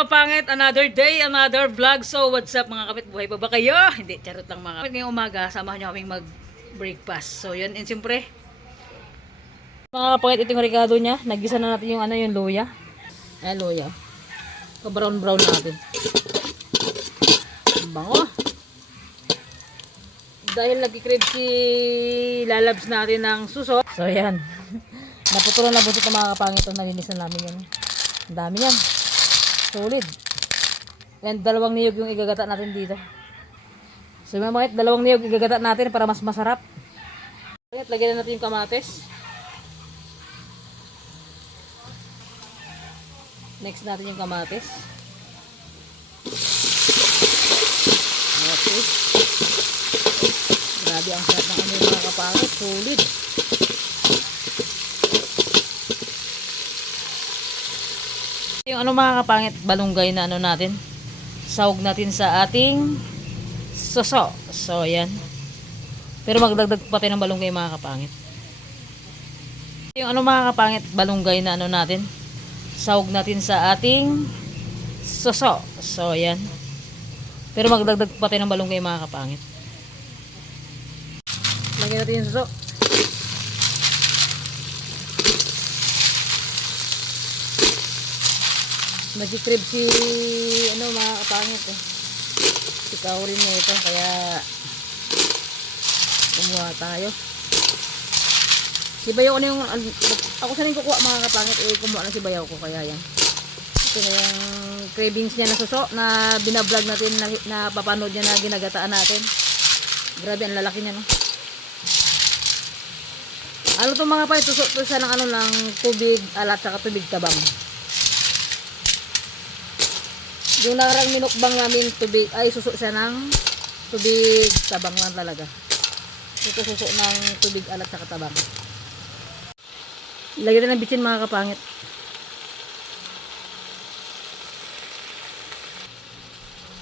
kapangit, another day, another vlog. So what's up mga kapit, buhay pa ba kayo? Hindi, charot lang mga kapit. Ngayong umaga, samahan nyo kaming mag-breakfast. So yun, and siyempre mga kapangit, ito yung rekado niya. Nagisa na natin yung yung luya. Ayan, luya. Pa-brown-brown natin. Ang bango. Dahil nag-crave si lalabs natin ng suso. So yan. Naputulan na buntot ng mga kapangit. Nalinisan namin yan. Ang dami yan. Solid. And dalawang niyog yung igagata natin dito. So mga bakit dalawang niyog igagata natin para mas masarap. Lagyan na natin yung kamatis. Next natin yung kamatis. Okay. Grabe ang sarap ng mga kapangit. Solid. Yung mga kapangit, balunggay na natin. Sahog natin sa ating suso. So, ayan. Pero magdagdag pa tayo ng balunggay mga kapangit. Yung mga kapangit, balunggay na natin. Sahog natin sa ating suso. So, ayan. Pero magdagdag pa tayo ng balunggay mga kapangit. Lagyan natin yung suso. Nag-crib si mga kapangit ikaw rin na ito kaya kumuha tayo. Si bayaw ko na yung ako sanay kukuha mga kapangit, kumuha na si bayaw ko kaya yan. Ito na yung cravings niya na suso na binablog natin na papanood niya na ginagataan natin. Grabe ang lalaki niya, no? Ano to mga kapangit, suso to siya ng ng tubig alat saka tubig tabang. Yung nakarang minukbang namin tubig, ay suso siya ng tubig tabang lang talaga. Ito suso ng tubig alat sa katabang. Lagyan na ng bitsin mga kapangit.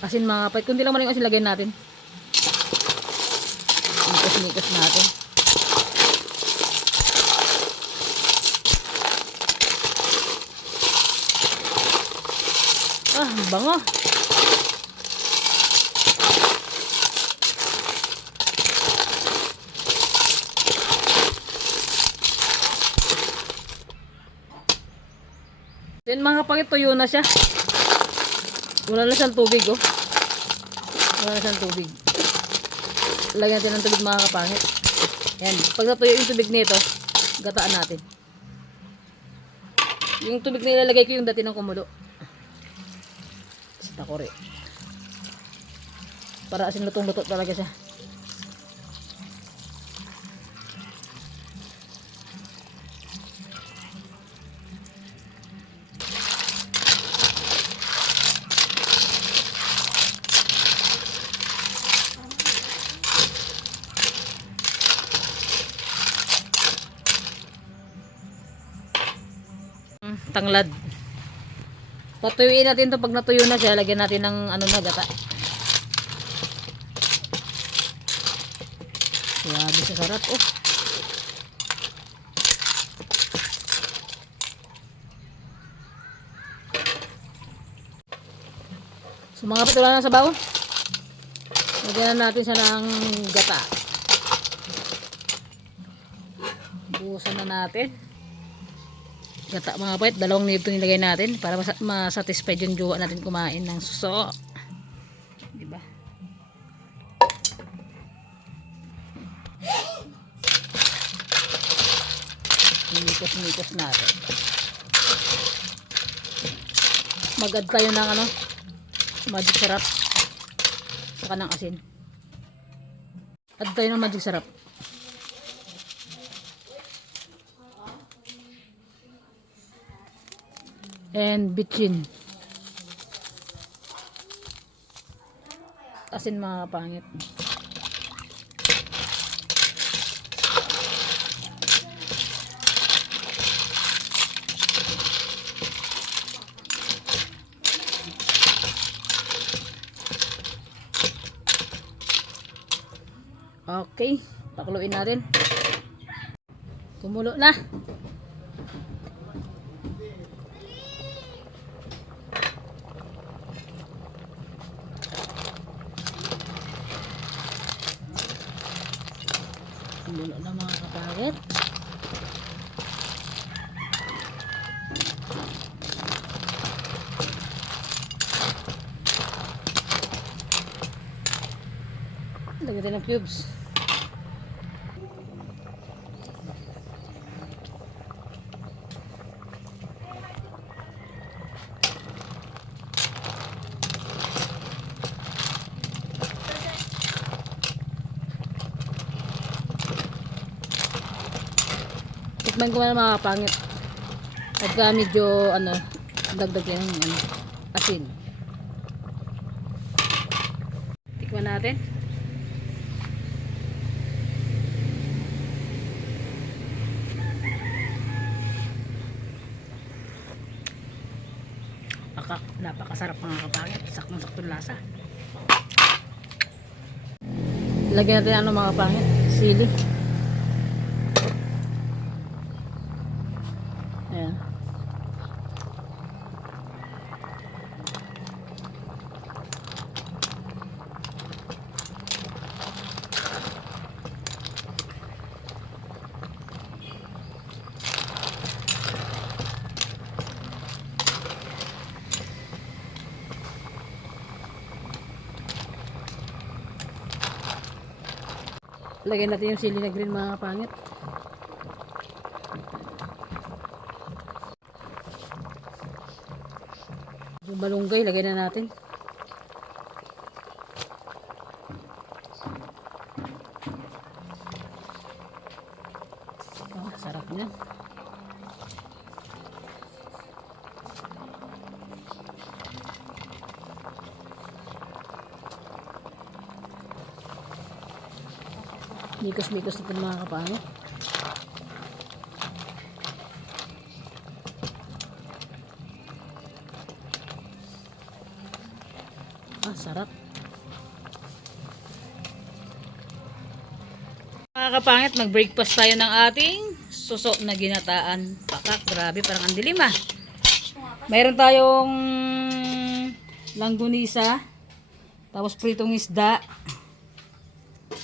Asin mga kapangit. Kundi lang man yung asin lagyan natin. Mikos-mikos natin. Bango. Yan mga kapangit, tuyo na siya. Wala na siyang tubig, oh. Wala na siyang tubig. Lagyan natin ng tubig mga kapangit. Yan. Pag natuyo yung tubig nito, gataan natin. Yung tubig na ilalagay ko yung dati ng kumulo. Takore. Para asin lutong-luto talaga siya. Tanglad. Patuyuin natin to, pag natuyo na siya, lagyan natin ng na gata. Grabe sa sarap, oh. So mga kapit, wala na sa baon. Lagyan natin siya ng gata. Buhusan na natin. Gata mga kapit, dalawang niyog ito nilagay natin para masatisfied yung jowa natin kumain ng suso. Diba? Mikos-mikos natin. Mag-add tayo ng magic sarap saka ng asin. Add tayo ng magic sarap. And bitchin. Asin mga kapangit. Okay, pakuluin natin. Kumulo na. kapangit. Lagyan tayo ng cubes. Tikman ko na mga kapangit. Pagka medyo dagdag yan ng asin. Tikman natin. Napakasarap mga kapangit. Saktong-saktong lasa. Lagyan natin mga kapangit. Sili. Ayan. Lagyan natin yung sili na green mga kapangit. Yung balunggay, lagyan na natin. Oh, sarap niya. Mikos-mikos na po mga kapangit. Sarap. Mga kapangit, mag-breakfast tayo ng ating suso na ginataan. Pakak, grabe, parang ang dilim ah. Mayroon tayong langgunisa, tapos pritong isda,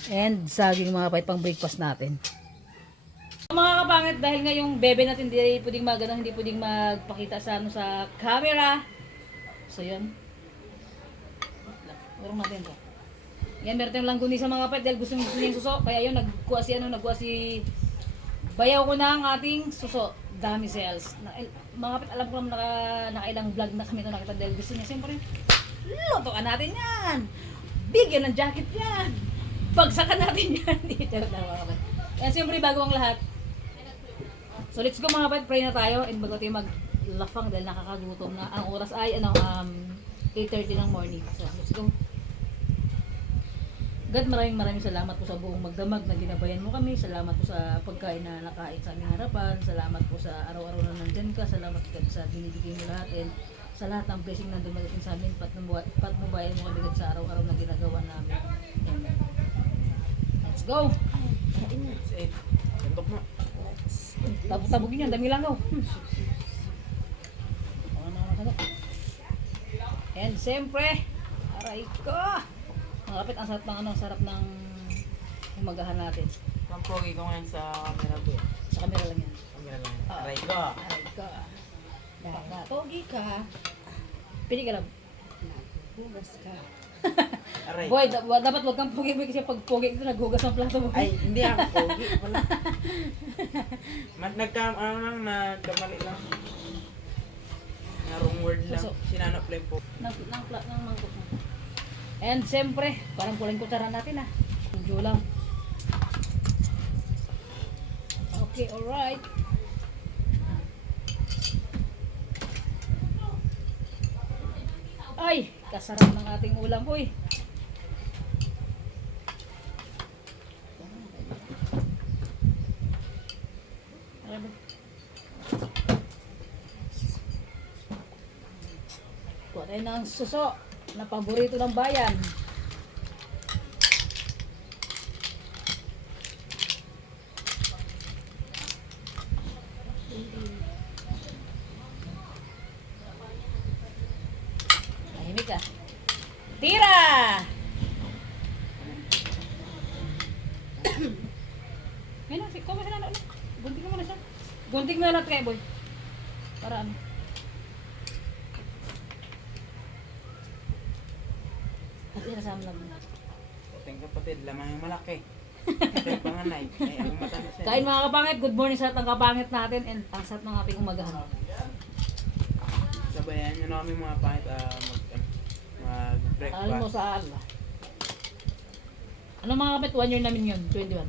and saging mga kapangit pang breakfast natin. Mga kapangit, dahil ngayong bebe natin hindi pwedeng hindi pwedeng magpakita sa sa camera. So yun. Meron natin ito. Yan, meron tayong langgunisa mga kapatid dahil gusto niya yung suso. Kaya yun, nagkuha si bayaw ko na ang ating suso. Dami sales. Mga kapatid, alam ko naman nakailang vlog na kami ito nakita dahil gusto niya. Siyempre, lutoan natin yan. Bigyan ng jacket yan. Bagsakan natin yan. Dito na mga kapatid. Yan, siyempre, bago ang lahat. So, let's go mga kapatid. Pray na tayo. And bago tayo maglafang dahil nakakagutom na. Ang oras ay, 8:30 ng morning. So, let's go. God, maraming salamat po sa buong magdamag na ginabayan mo kami. Salamat po sa pagkain na nakain sa aming harapan. Salamat po sa araw-araw na nandyan ka. Salamat God sa binibigay mo lahat. And sa lahat ng blessing na dumating sa amin. Patnubayan mo kami God sa araw-araw na ginagawa namin. Amen. Let's go! Tabog-tabogin yan. Dami lang no. And siyempre, aray ko! Mga kapit, ang sarap ng umagahan natin. Pampogi ko ngayon sa camera po. Sa camera lang yan. Camera lang. Aray ko. Aray ko. Baka pogi ka. Pili ka lang. Naghugas ka. Aray. Boy, dapat wag kang pogi kasi pag pogi ito naghugas ng plato mo. Ay, hindi ako pogi. Wala. Nagkamali lang. Na wrong word lang. Sinanap lang po. Ng mangkok mo. And siyempre, parang kulang kutsara natin ah. Medyo lang. Okay, alright. Ay, kasarap ng ating ulam. Uy. Kuha tayo ng suso na paborito ng bayan. Tahimik ka. Tira! Ngayon, kung kasi Kunting na lang kayo, boy. Para ano. At inasama lang. Ating kapatid, lamang yung malaki. Ito yung panganay. Ay, ako matanda siya. Kain mga kapangit, good morning sa lahat ng kapangit natin and ang sarap ng ating umagahan. Sabayan nyo na kami mga pangit mag-breakfast. Alam mo sa Allah. Ano mga kapit, 1 year namin yun, 21.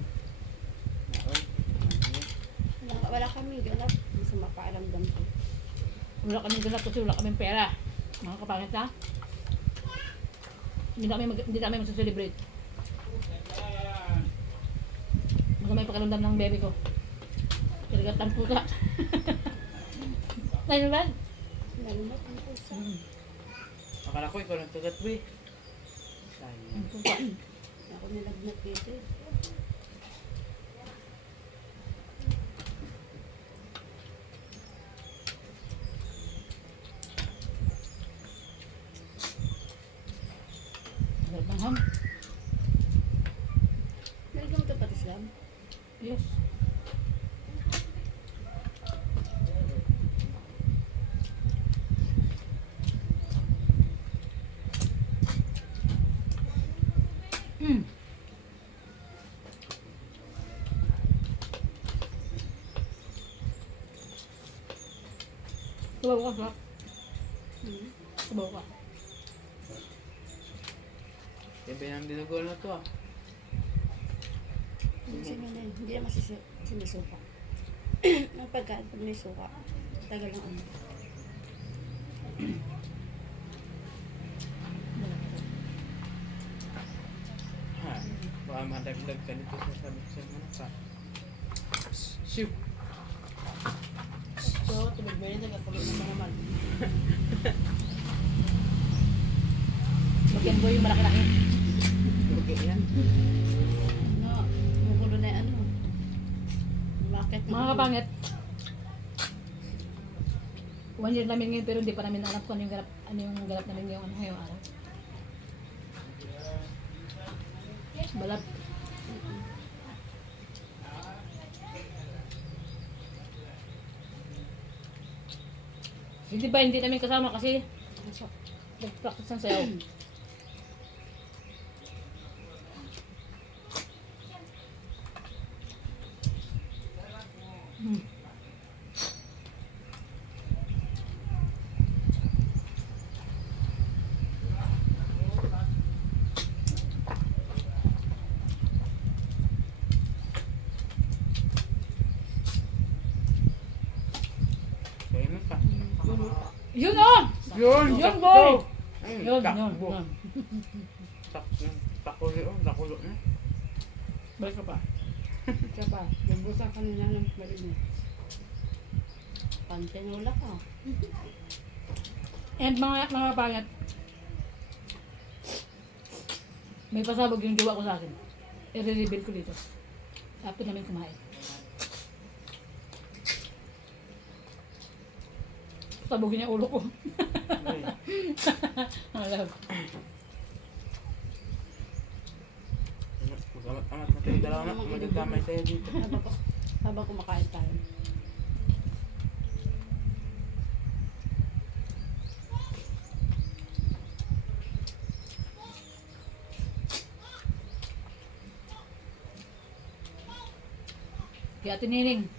Wala kami ganap. Gusto mapaaramdam ko. Wala kaming ganap kasi wala kaming pera. Mga kapangit ha. Hindi na kami mag-celebrate. Masama yung pakiramdam ng baby ko. Kaligat ang pusa. Ngayon ba? Nalunod ang pusa. Akala ko ikaw lang kagat, boy. Sayang. Ang pusa. Ako nilagnat dito. Ang sarap ng ham. Nalagyan mo ito pati Islam. Yes. Hmm. Sabaw ka, sarap. Sabaw ka. Yung binang dinugo na to ah. Hindi naman sinisuka. Ang pagkain pag may suka, tagal lang ano. Ha, baka madagdag ka nito sa sabi sa mga pa. Shoot! So, tubig mo rin, nagkapulit mo naman. Lagyan ko yung malaki-laki. Okay yan. Ano, mugulo na yung ano. Bakit? Mga kapangit. 1 year namin ngayon pero hindi pa namin alam kung ano yung ganap namin ngayong araw. Balat. Hindi ba hindi namin kasama kasi nag-practice ng sayaw. Hmm. Kaya mo pa. Yun oh! Yun! Yun, sakto! boy! Ay, Yun, takbo. yun. Sakto. Takulo, nakulo na. Balik ka pa. Siya pa, nagbusa ka nila ng marinig. Pantinula ka. And mga kapangit. May pasabog yung jowa ko sa akin. I-reveal ko dito. After namin kumain. Sabogin niya ulo ko. Ay, Alam. mag-amat-amat na tayo dalawa na. Magdadamay tayo dito. Habang kumakain tayo. Kaya Ate Nining.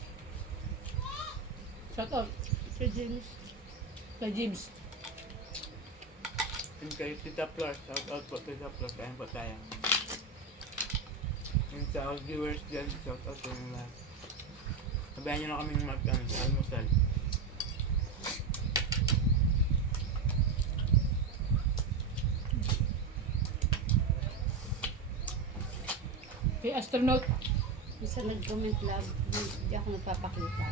Shout out Si James. kay James. And kayo Tita Plus. Shout out po Tita Plus. Ayan po tayo. And sa all viewers dyan, shout out sa inyo lahat. Sabayan nyo na kaming mag-almusal. Kay Astronaut. Isa nag-comment lang, hindi ako nagpapakita.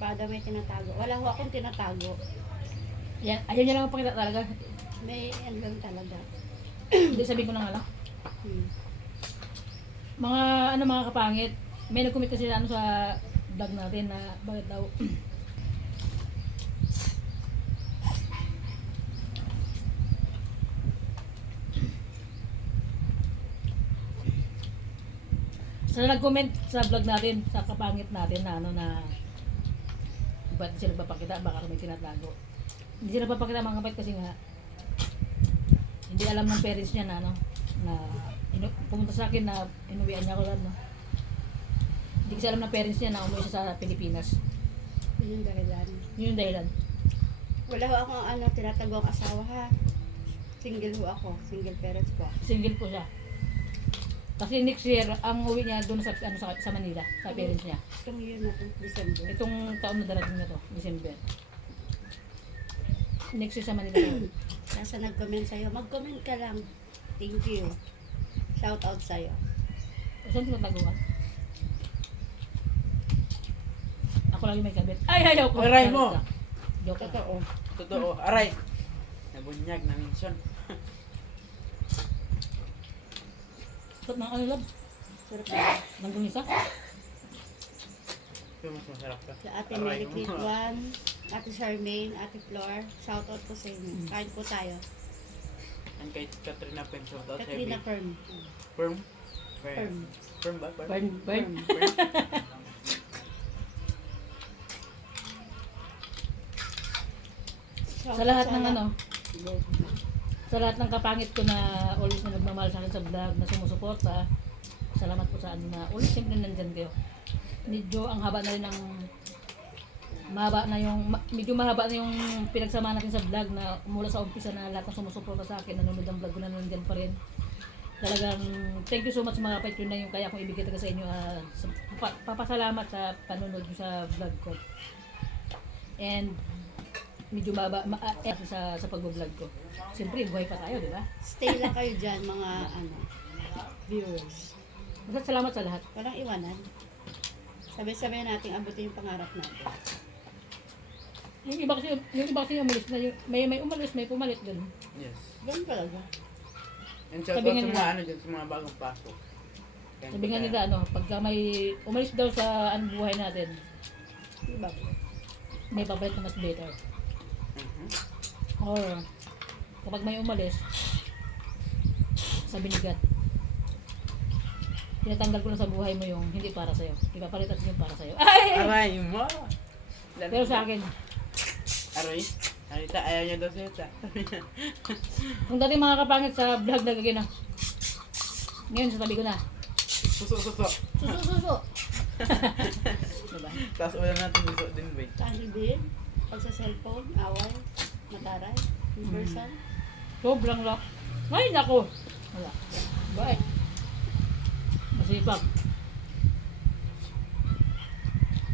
Pada may tinatago. Wala ho akong tinatago. Yan, ayaw niya lang pakita talaga. May yan lang talaga. Hindi sabihin ko na nga lang. Hmm. Mga kapangit. May nag-comment kasi na sa vlog natin na bakit daw sa nag-comment sa vlog natin, sa kapangit natin na ba't di siya nagpapakita, baka may tinatago. Hindi siya nagpapakita mga kapatid kasi nga hindi alam ng parents niya na ano, na pumunta sa akin na inuwian niya ako lang, no. Hindi kasi alam ng parents niya na umuwi siya sa Pilipinas. Yun yung dahilan. Yun yung dahilan. Wala ho akong tinatago ang asawa ha. Single ho ako. Single parents po. Single po siya. Kasi next year, ang uwi niya doon sa, sa Manila, sa parents niya. Itong year na to, December. Itong taon na darating na to, December. Next year sa Manila yun. Nasa nag-comment sa'yo, mag-comment ka lang. Thank you. Shout out sa'yo. Saan tinataguan? Ako lang yung may kabit. Ay, ayaw ko! Aray mo! Joke lang. Totoo. Totoo. Aray! Nabunyag na minsan. Ba't ng ano lab? Sarap na. Nang gumisa? Ito mas masarap ka. Sa Ate Aray Mary mo. Kate Juan, Ate Charmaine, Ate Flor, shout out po sa inyo. Kain po tayo. And kay Katrina Pen, shout out Katrina heavy. Fern. Firm? Fern. Firm ba? Firm? Burn, burn. Firm? Shout Sa out lahat ng lahat. ano, sa lahat ng kapangit ko na always na nagmamahal sa akin sa vlog, na sumusuporta, salamat po sa ano na always siyempre nandyan kayo. Medyo ang haba na rin ng medyo mahaba na yung pinagsama natin sa vlog na mula sa umpisa na lahat ng sumusuporta sa akin, nanonood ang vlog ko na nandyan pa rin. Talagang thank you so much mga kapatid, yun na yung kaya kong ibigay talaga sa inyo. Papasalamat sa panonood nyo sa vlog ko. And medyo sa pag-vlog ko. Siyempre, buhay pa tayo, di ba? Stay lang kayo dyan, mga viewers. Basta salamat sa lahat. Walang iwanan. Sabay-sabay natin abutin yung pangarap natin. Yung iba kasi umalis na, may umalis, may pumalit dun. Yes. Ganun talaga. And shout Sabi out nga sa nila- mga ano dyan, sa mga bagong pasok. Sabi nga nila, pagka may umalis daw sa buhay natin, Diba? may papalit na mas better. Mhm. Or, kapag may umalis, sabi ni God, tinatanggal ko na sa buhay mo yung hindi para sa'yo. Ipapalitan ko yung para sa'yo. Ay! Aray mo! Pero sa akin, Aray? Anita, ayaw niya daw siya. kung dati mga kapangit sa vlog nagagay na, ngayon sasabi ko na, Suso. susu. Diba? Tapos ulam natin suso din, wait. Tangi din. Pag sa cellphone, away, mataray, in person. Sobrang lang. Ay, nako. Wala. Bye. Masipag.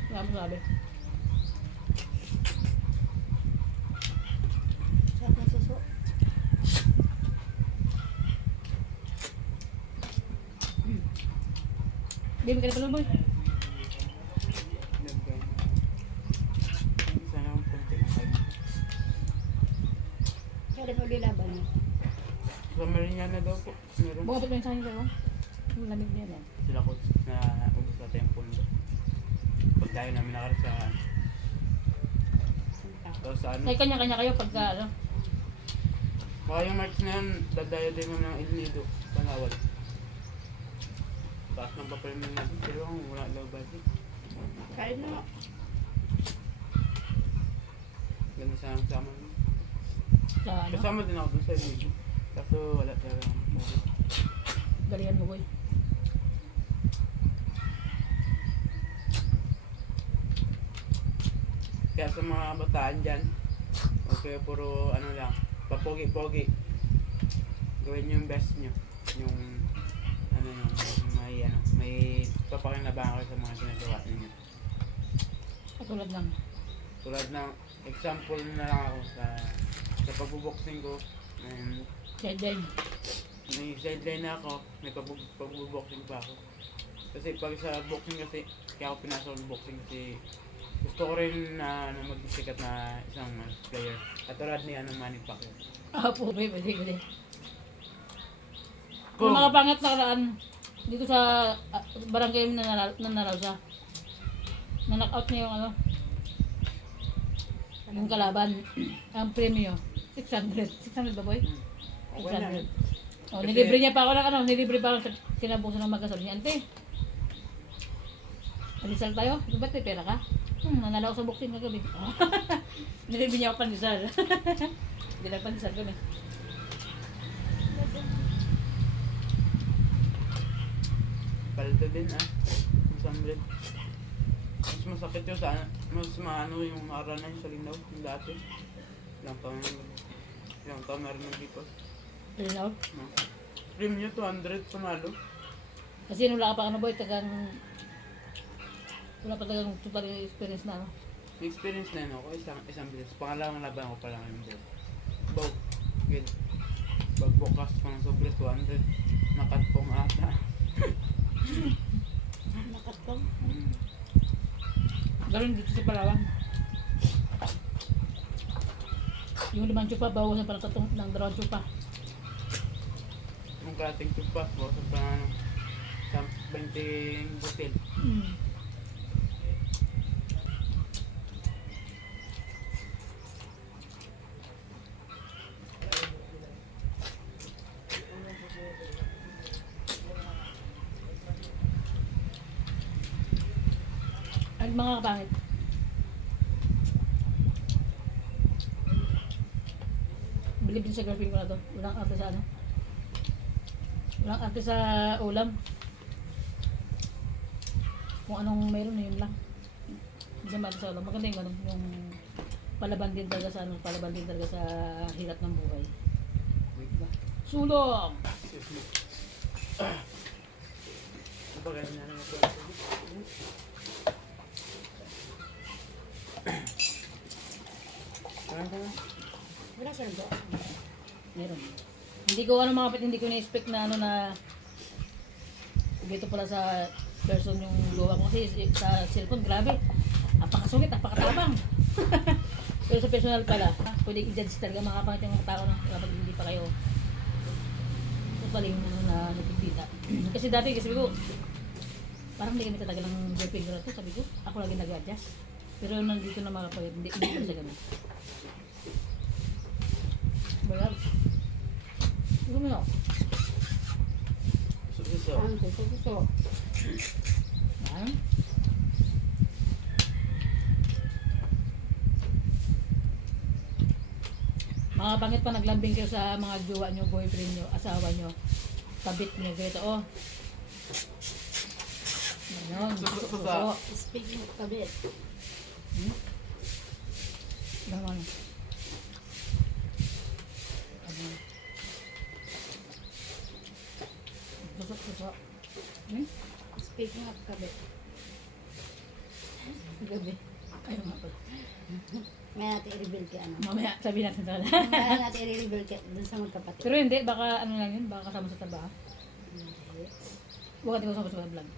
Wala mo sabi. Sarap ng suso. Baby ka na pala boy. Sana akong punti na kayo. Kailan mo lilaban niya? Sa Mariñana daw po. Meron Bukapit mo yung sa akin kayo. Ang lamig niya yan. sila coach na ubos sa temple doon. Pag tayo namin nakarasahan. Tapos sa ano, Ay, kanya-kanya kayo pagka ano. baka yung March na yun, dadayo din mo ng El Nido, Panawal. Taas ng papel mo natin, pero wala daw budget. Kain na. Ganda sana sama mo. Sa ano. Kasama din ako doon sa El Nido. Kaso wala talaga ang movie. Galingan mo boy. Kaya sa mga bataan dyan, okay, puro ano lang, papogi-pogi. Gawin nyo yung best nyo. Yung ano yung may papakinabangan kayo sa mga ginagawa ninyo. Katulad ng Tulad ng example na lang ako sa pagbuboxing ko. sideline. May sideline na ako, may pagbuboxing pa ako. Kasi pag sa boxing kasi, kaya ako pinasok ng boxing kasi gusto ko rin na mag-sikat na isang player. Katulad ni Manny Pacquiao. Ah, po, pwede. Boom! Yung mga pangat nakaraan, dito sa barangay na nanalo siya. Na-knock out niya yung ano, yung kalaban. Ang premyo, 600. 600 ba boy? Okay na. 600. Oh, Kasi- nilibre niya pa ako ng ano, nilibre pa ako sa sinabuso ng magkasal niya. Ante, alisal tayo? Ba't may pera ka? Nanalo ako sa boxing kagabi. Nilibin niya ako pandesal. Hindi lang pandesal kami. Paldo din Isang bread. Mas masakit yun sa mas maano yung araw na yung sa linaw yung dati. Ilang taon na rin nag-ipos. Linaw. No. Premium 200 panalo. Kasi nung wala ka pa ano boy, wala pa tagang super experience na ano. May experience na yun ako, isang beses. Pangalawang laban ko pa lang yung bread. Bog. Good. Pagbukas ko ng sobre 200. Nakatpong ata. Nakatong. Ganoon dito sa Palawan. Yung 5 tsupa, bawasan pa ng 2 tsupa. Yung kalating tupa, bawasan pa ng 20 butil. Ang mga kapangit. Bilib din sa girlfriend ko na to. Walang arte sa ano. Walang arte sa ulam. Kung anong meron na yun lang. Hindi siya maarte sa ulam. Maganda yung ganun. Yung palaban din talaga sa ano. Palaban din talaga sa hirap ng buhay. Diba? Sulong! Excuse me. Napagaling na naman ako. Wala siya nagawa. Meron. Hindi ko ano mga kapit, hindi ko na-expect na ano na dito pala sa person yung gawa ko kasi sa cellphone, grabe. Napakasulit, napakatabang. Pero sa personal pala, pwede i-judge talaga mga kapangit yung mga tao na kapag hindi pa kayo paling ano na nagpipita. Kasi dati kasi ko, parang hindi kami talaga ng girlfriend ko na to, sabi ko, ako lagi nag-adjust. Pero nandito na mga kapangit, hindi ko siya ganun. Bayar. Hindi mo yun. Suso. Ang suso. Ayun. Mga pangit pa naglambing kayo sa mga jowa nyo, boyfriend nyo, asawa nyo, kabit nyo, ganito, oh. Ganyan, suso. Speaking of kabit. Gaman. Gaman. Suso. Speaking of kabit. Gabi. Ayun nga pala. May natin i-reveal kay ano. Mamaya sabihin natin sa May natin i-reveal kay dun sa magkapatid. Pero hindi, baka ano lang yun, baka kasama sa trabaho. Huwag natin kasama sa vlog.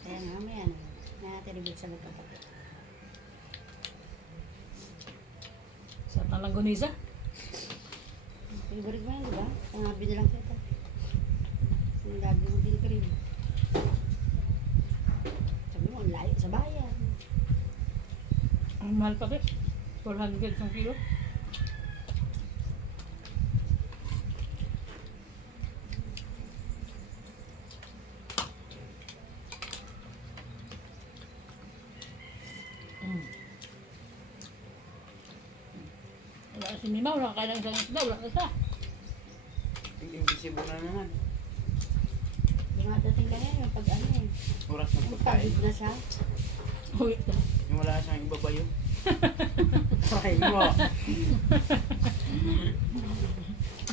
Kaya nga, may ano. May natin i-reveal sa magkapatid. Sa Talanggonisa. Favorite mo yan, di ba? Pangabi na lang kita. Ang lagi mo pinakarin. Sabi mo, ang layo sa bayan. Ang mahal pa ba? 400 yung kilo. Wala si Mima, wala kakain ng isang isda, wala na siya. Invisible na naman. Yung nga dating lang yan, yung pag ano eh. Oras ng Yung pagkain. pagod na siya. Uy, Yung wala siyang ibabayo. Try mo.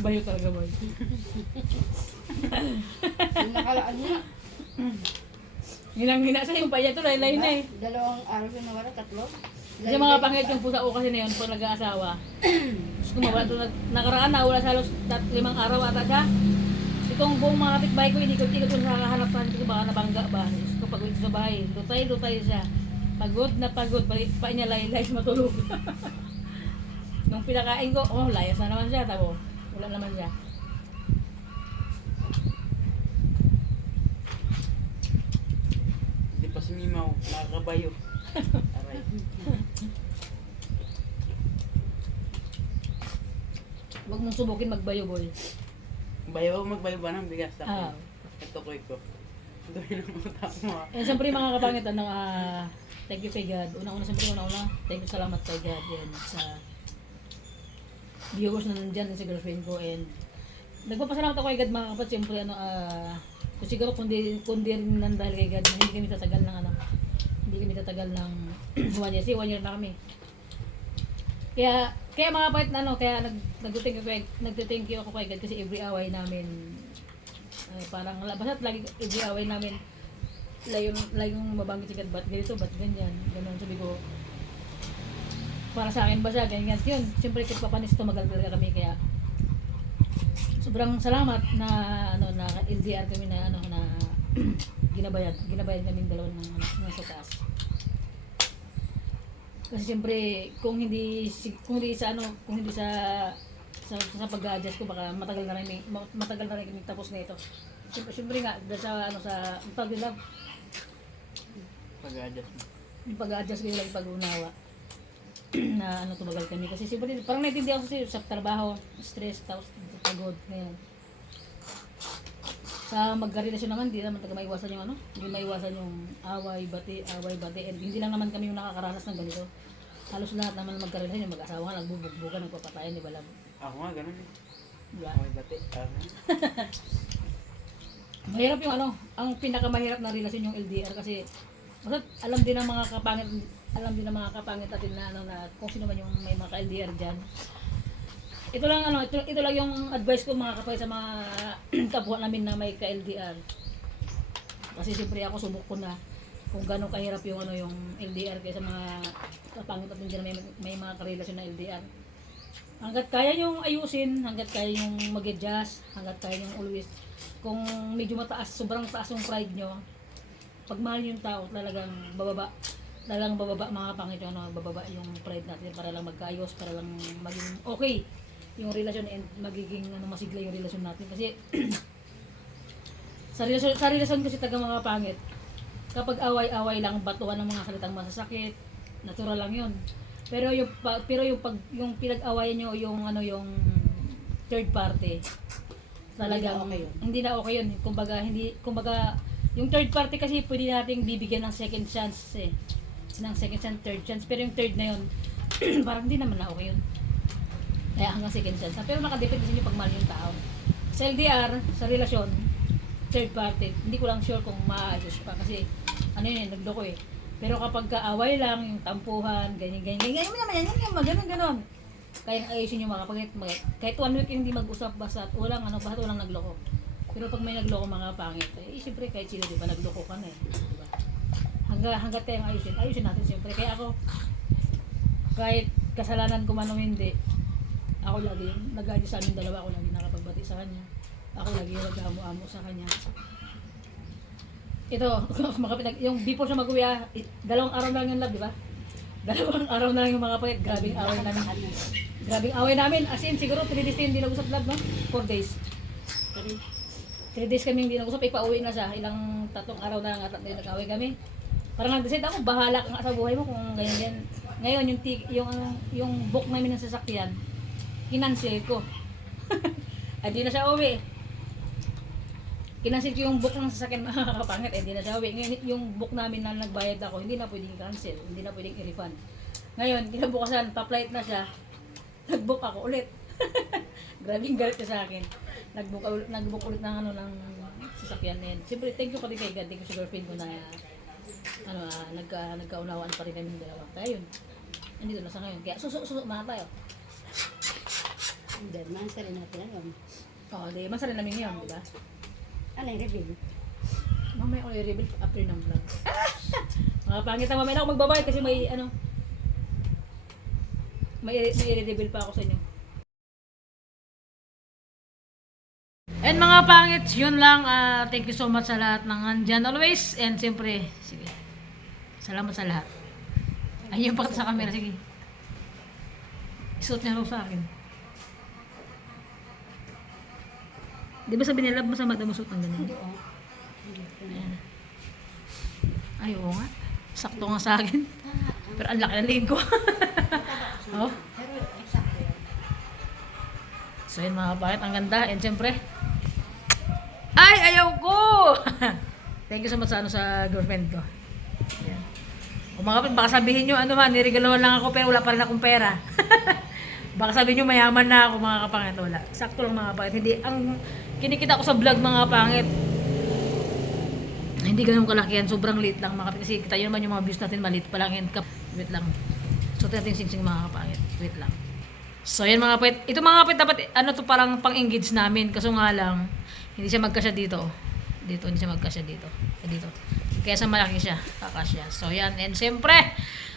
bayo talaga boy. Yung nakalaan niya. Hinang-hina siya yung paya to, laylay na eh. Dalawang araw yung nawala, tatlo. Kasi mga pangit yung pusa ko kasi na yun pag nag-aasawa. Tapos kumawala ito, nakaraan na wala sa halos 5 araw ata siya. Itong buong mga kapitbahay ko, inikot-ikot ko sa kahanap sa ko baka nabangga ba. Diyos ko pag uwi sa bahay, lutay-lutay siya. Pagod na pagod, pa niya laylay matulog. Nung pinakain ko, oh layas na naman siya, tabo. Wala naman siya. Hindi pa si Mimaw, nakakabayo. Aray. Huwag mong subukin magbayo boy. Magbayo ba ng bigas? Ah. Ito ko. Doon ang utak mo. Eh, siyempre mga kapangit, ano, Thank you kay God. Una-una, thank you, salamat kay God and sa viewers na nandyan sa girlfriend ko, and nagpapasalamat ako kay God mga kapatid. Siyempre kung siguro kundi rin lang dahil kay God, hindi kami tatagal ng hindi kami tatagal ng 1 year. 1 year na kami. Kaya mga kapatid kaya nagte-thank you ako kay God kasi every away namin parang basta lagi every away namin laging mabanggit si God, ba't ganito, ba't ganyan, gano'n. Sabi ko, para sa akin ba siya, ganyan, yun. Siyempre, kahit papanis tumagal talaga kami, kaya sobrang salamat na na LDR kami na na ginabayad kami dalawa ng sa taas. Kasi siyempre, kung hindi sa pag-adjust ko, baka matagal na rin kami tapos na ito. Siyempre nga, dahil sa tawag nila, Pag-adjust mo. yung pag-adjust ko yung pag-unawa na tumagal kami. Kasi siyempre, parang naiintindihan ko sa trabaho, stress, tapos pagod, ngayon. Sa magkarelasyon naman, hindi naman taga maiwasan yung hindi maiwasan yung away, bati, and hindi lang naman kami yung nakakaranas ng ganito. Halos lahat naman magkarelasyon, yung mag-asawa nga, nagbubugbugan, nagpapatayan, di ba lang? Ako nga, ganun eh. Diba? Ako bati. Mahirap yung ang pinakamahirap na relasyon yung LDR kasi basta alam din ng mga kapangit natin na kung sino man yung may mga ka-LDR diyan. Ito lang yung advice ko mga kapatid sa mga kapwa namin na may ka-LDR. Kasi siyempre ako subok ko na kung gaano kahirap yung yung LDR kaysa mga kapangit natin diyan may mga karelasyon na LDR. Hangga't kaya yung ayusin, hangga't kaya yung mag-adjust, hangga't kaya yung always kung medyo sobrang taas yung pride nyo, pag mahal yung tao, talagang bababa mga kapangit bababa yung pride natin para lang magkaayos, para lang maging okay yung relasyon and magiging masigla yung relasyon natin. Kasi sa relasyon kasi taga mga kapangit, kapag away-away lang, batuan ng mga salitang masasakit, natural lang yun. Pero yung pinag-awayan nyo yung third party, talagang hindi na okay yun. Kumbaga yung third party kasi pwede nating bibigyan ng second chance ng second chance, third chance, pero yung third na yun parang hindi naman na okay yun. Kaya hanggang second chance. Pero nakadepende sa inyo pag mahal yung tao. Sa LDR, sa relasyon, third party, hindi ko lang sure kung maayos pa kasi nagloko eh. Pero kapag kaaway lang, yung tampuhan, ganyan ganon. Kaya ayusin yung mga kapangit. Kahit 1 week hindi mag-usap basta walang nagloko. Pero pag may nagloko mga pangit, siyempre kahit sino, di ba, nagloko ka na eh. Di ba? Hanggat kayong ayusin natin siyempre. Kaya ako, kahit kasalanan ko man o hindi, ako lagi, nag-ayos sa amin dalawa, ako lagi nakapagbati sa kanya. Ako lagi nag-amo-amo sa kanya. Ito, yung before siya mag-uwi, 2 araw lang yung love, di ba? 2 araw na lang yung mga kapatid. Grabing away namin. As in, siguro 3 days hindi nag-usap love, no? 4 days. 3 days kami hindi nag-usap, ipauwi na siya. 3 araw na nga nag-away kami. Parang nag-decide ako, bahala ka nga sa buhay mo kung ganyan. Ngayon, yung book namin ng sasakyan, kinansil ko. Hindi na siya uwi. Kinansil ko yung book ng sasakyan mga kapangit, hindi na siya uwi. Ngayon, yung book namin na nagbayad ako, hindi na pwedeng cancel, hindi na pwedeng i-refund. Ngayon, kinabukasan, pa-flight na siya, nag-book ako ulit. Grabing galit niya sa akin. Nag-book ulit ng ng sasakyan na yan. Siyempre, thank you pa rin kay God, thank you sa girlfriend ko na nagkaunawaan pa rin kami ng dalawa. Kaya yun, andito na sa ngayon. Kaya suso mga tayo. Hindi, masari natin Oo, di, masarap namin yun, di ba? Ano yung reveal? Mamaya ako i-reveal after ng vlog. Mga pangit na mamaya na ako magbabayad kasi may i-reveal pa ako sa inyo. And mga pangit, yun lang. Thank you so much sa lahat ng andyan always. And siyempre, sige, salamat sa lahat. Ayun yung pakita sa camera, sige. Isuot niya raw sa akin. Di ba sabi nila, masama daw masuot ng ganun? Ayan. Ay, oo nga. Sakto nga sa akin. Pero ang laki ng leg ko. Oh. Pero exacto yun. So yun mga kapatid, ang ganda. And siyempre, ay, ayaw ko! Thank you so much sa girlfriend ko. Ayan. Mga kapit, baka sabihin nyo, ano man, niregaloan lang ako pero wala pa rin akong pera. Baka sabihin nyo, mayaman na ako mga kapangit. Wala. Sakto lang mga kapangit. Hindi, ang kinikita ko sa vlog mga kapangit, hindi ganun kalaki yan. Sobrang liit lang mga kapangit. Kasi kita nyo naman yung mga views natin, maliit pa lang yan. Wait lang. So, natin sing-sing mga kapangit. Wait lang. So, yan mga kapangit. Ito mga kapangit, dapat, ano to parang pang-engage namin. Kaso nga lang, hindi siya magkasya dito. Dito, hindi siya magkasya dito. Dito. Kaya sa malaki siya, kakasya. So, yan. And siyempre,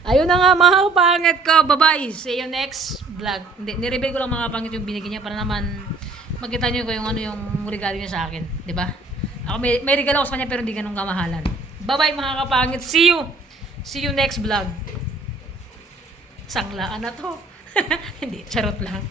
ayun na nga mga kapangit ko. Bye-bye. See you next vlog. Hindi, nireveal ko lang mga kapangit yung binigyan niya para naman makita niyo ko yung ano yung regalo niya sa akin. Diba? Ako may regalo ko sa kanya pero hindi ganun kamahalan. Bye-bye mga kapangit. See you. See you next vlog. Sanglaan na to. Hindi, charot lang.